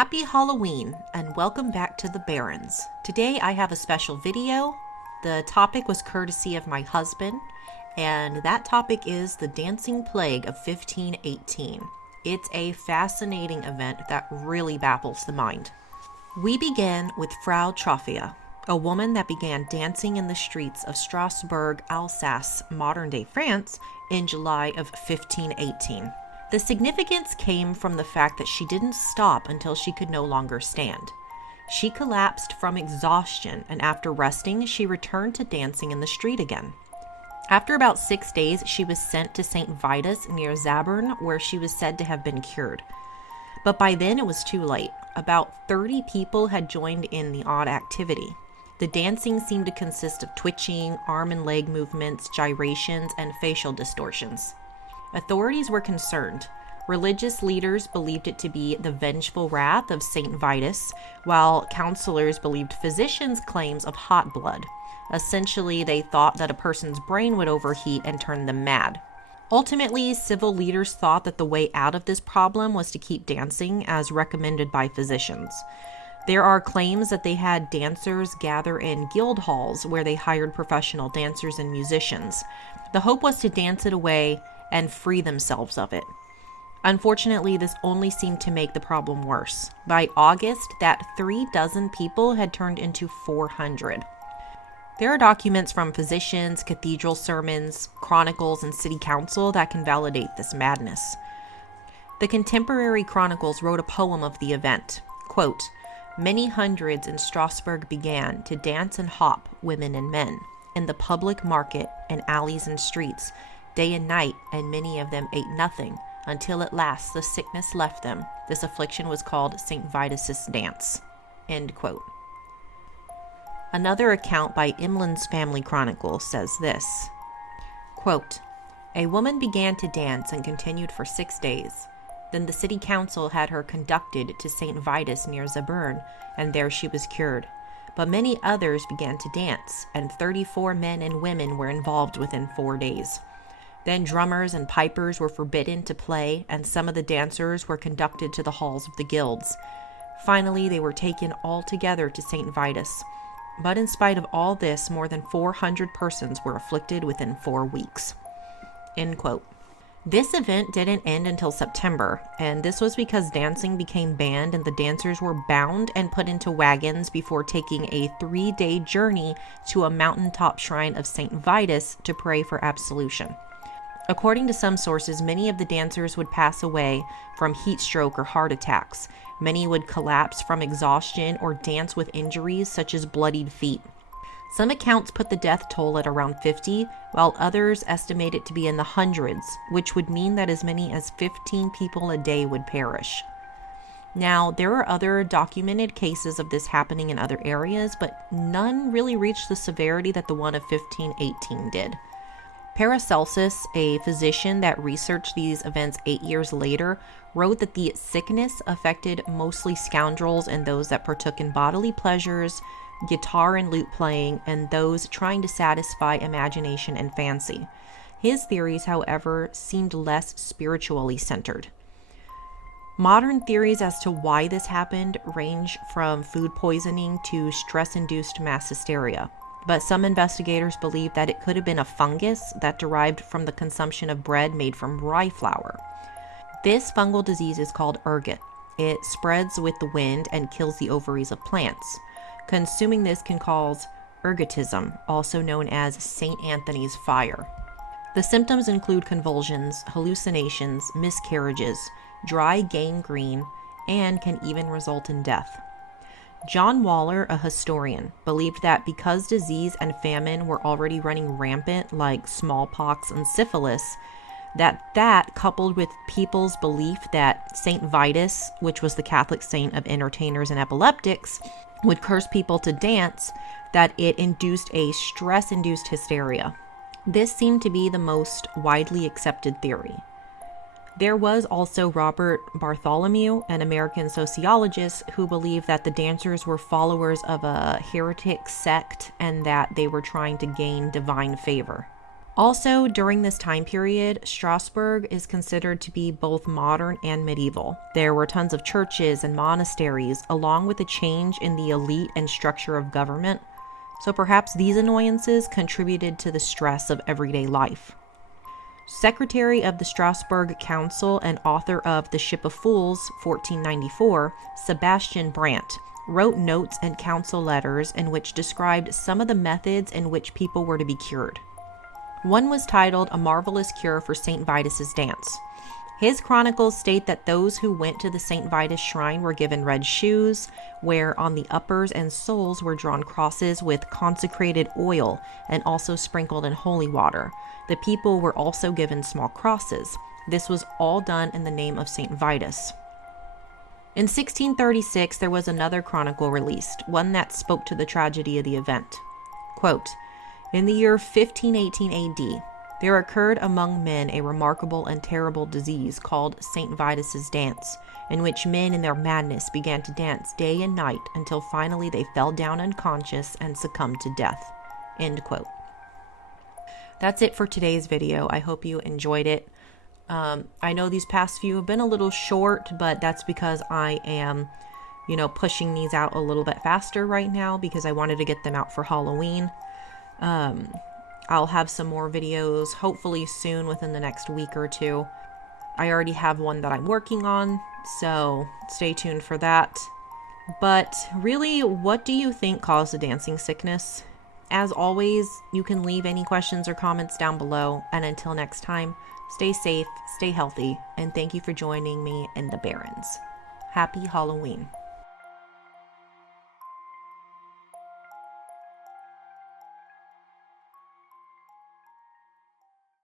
Happy Halloween and welcome back to the Barrens. Today I have a special video. The topic was courtesy of my husband, and that topic is the Dancing Plague of 1518. It's a fascinating event that really baffles the mind. We begin with Frau Troffea, a woman that began dancing in the streets of Strasbourg, Alsace, modern-day France, in July of 1518. The significance came from the fact that she didn't stop until she could no longer stand. She collapsed from exhaustion, and after resting, she returned to dancing in the street again. After about 6 days, she was sent to St. Vitus near Zabern, where she was said to have been cured. But by then it was too late. About 30 people had joined in the odd activity. The dancing seemed to consist of twitching, arm and leg movements, gyrations, and facial distortions. Authorities were concerned. Religious leaders believed it to be the vengeful wrath of St. Vitus, while counselors believed physicians' claims of hot blood. Essentially, they thought that a person's brain would overheat and turn them mad. Ultimately, civil leaders thought that the way out of this problem was to keep dancing, as recommended by physicians. There are claims that they had dancers gather in guild halls where they hired professional dancers and musicians. The hope was to dance it away and free themselves of it. Unfortunately, this only seemed to make the problem worse. By August, that 36 people had turned into 400. There are documents from physicians, cathedral sermons, chronicles, and city council that can validate this madness. The Contemporary Chronicles wrote a poem of the event. Quote, "Many hundreds in Strasbourg began to dance and hop, women and men, in the public market and alleys and streets, day and night, and many of them ate nothing, until at last the sickness left them. This affliction was called St. Vitus' dance." End quote. Another account by Imland's Family Chronicle says this, quote, "A woman began to dance and continued for 6 days. Then the city council had her conducted to St. Vitus near Zabern, and there she was cured. But many others began to dance, and 34 men and women were involved within 4 days. Then drummers and pipers were forbidden to play, and some of the dancers were conducted to the halls of the guilds. Finally, they were taken all together to St. Vitus. But in spite of all this, more than 400 persons were afflicted within 4 weeks." End quote. This event didn't end until September, and this was because dancing became banned and the dancers were bound and put into wagons before taking a 3-day journey to a mountaintop shrine of St. Vitus to pray for absolution. According to some sources, many of the dancers would pass away from heat stroke or heart attacks. Many would collapse from exhaustion or dance with injuries such as bloodied feet. Some accounts put the death toll at around 50, while others estimate it to be in the hundreds, which would mean that as many as 15 people a day would perish. Now, there are other documented cases of this happening in other areas, but none really reached the severity that the one of 1518 did. Paracelsus, a physician that researched these events 8 years later, wrote that the sickness affected mostly scoundrels and those that partook in bodily pleasures, guitar and lute playing, and those trying to satisfy imagination and fancy. His theories, however, seemed less spiritually centered. Modern theories as to why this happened range from food poisoning to stress-induced mass hysteria. But some investigators believe that it could have been a fungus that derived from the consumption of bread made from rye flour. This fungal disease is called ergot. It spreads with the wind and kills the ovaries of plants. Consuming this can cause ergotism, also known as St. Anthony's fire. The symptoms include convulsions, hallucinations, miscarriages, dry gangrene, and can even result in death. John Waller, a historian, believed that because disease and famine were already running rampant, like smallpox and syphilis, that coupled with people's belief that St. Vitus, which was the Catholic saint of entertainers and epileptics, would curse people to dance, that it induced a stress-induced hysteria. This seemed to be the most widely accepted theory. There was also Robert Bartholomew, an American sociologist, who believed that the dancers were followers of a heretic sect and that they were trying to gain divine favor. Also, during this time period, Strasbourg is considered to be both modern and medieval. There were tons of churches and monasteries, along with a change in the elite and structure of government. So perhaps these annoyances contributed to the stress of everyday life. Secretary of the Strasbourg Council and author of The Ship of Fools, 1494, Sebastian Brandt, wrote notes and council letters in which described some of the methods in which people were to be cured. One was titled A Marvelous Cure for St. Vitus's Dance. His chronicles state that those who went to the St. Vitus shrine were given red shoes, where on the uppers and soles were drawn crosses with consecrated oil and also sprinkled in holy water. The people were also given small crosses. This was all done in the name of St. Vitus. In 1636, there was another chronicle released, one that spoke to the tragedy of the event. Quote, in the year 1518 AD, there occurred among men a remarkable and terrible disease called St. Vitus's dance, in which men in their madness began to dance day and night until finally they fell down unconscious and succumbed to death. End quote. That's it for today's video. I hope you enjoyed it. I know these past few have been a little short, but that's because I am, pushing these out a little bit faster right now because I wanted to get them out for Halloween. I'll have some more videos hopefully soon within the next week or two. I already have one that I'm working on, so stay tuned for that. But really, what do you think caused the dancing sickness? As always, you can leave any questions or comments down below, and until next time, stay safe, stay healthy, and thank you for joining me in the Barrens. Happy Halloween.